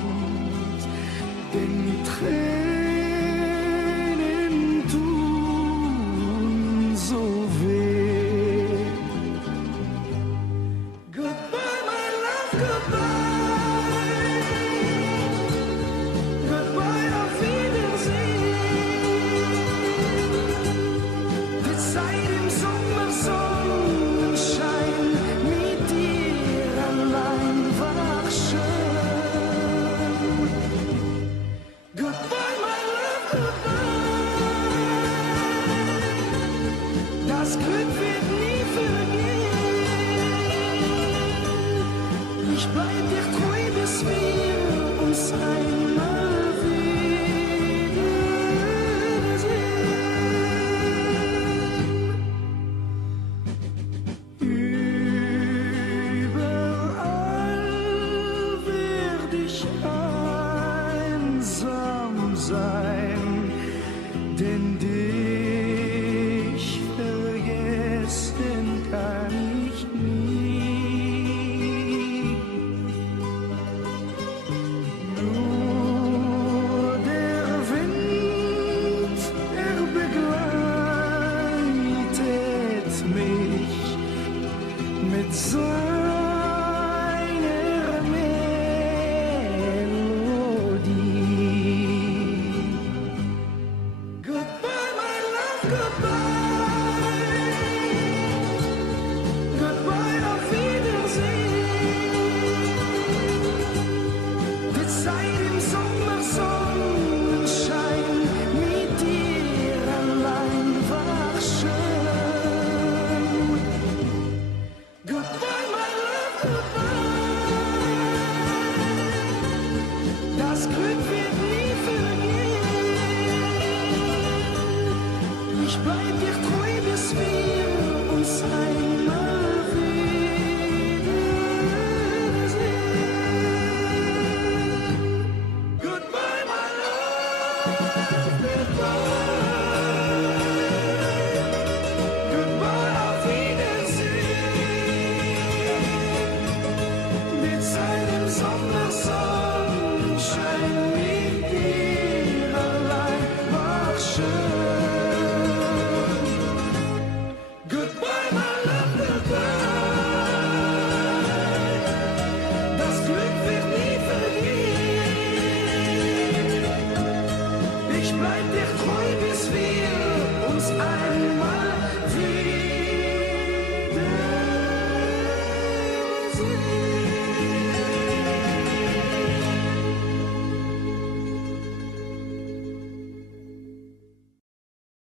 kommt, denn die Tränen tun so weh. Goodbye, my love, goodbye. Goodbye, auf Wiedersehen. Die Zeit im Sommer, Sonnenschein, mit dir allein war schön. Goodbye, my love, goodbye. Das Glück wird nie vergehen. Ich bleib dir treu, bis wir uns einmal wiedersehen. Überall werd ich einsam sein, denn dich vergessen kann ich nie. Nur der Wind, er begleitet mich mit seinem